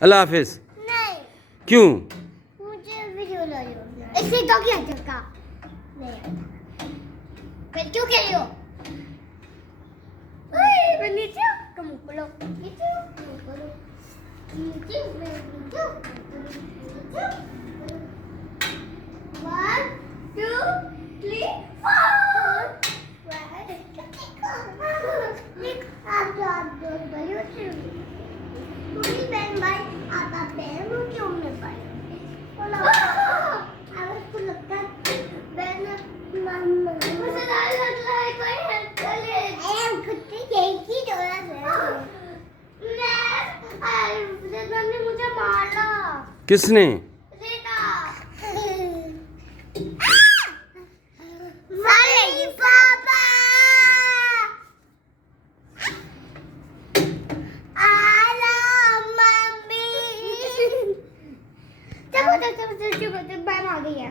अल्लाह हाफिज। नहीं, क्यों? मुझे वीडियो लाओ। ऐसे तो क्या धक्का नहीं, फिर क्यों खेल रही हो? ओए मैं नीचे तुम ऊपर लो, नीचे ऊपर लो, नीचे नीचे। 1 2 3 4 Nick, आप बलियो से पूरी बहन भाई आता पैर में क्यों नहीं पाए? बोला आवाज को लगता है बहन मुझे डर लग रहा है, कोई हेल्प कर ले। कुत्ते यही डरा है। ने मुझे मारा। किसने? रीता। मारेगी पापा। आला मम्मी। चलो चलो चलो चलो, मैं आ गई है।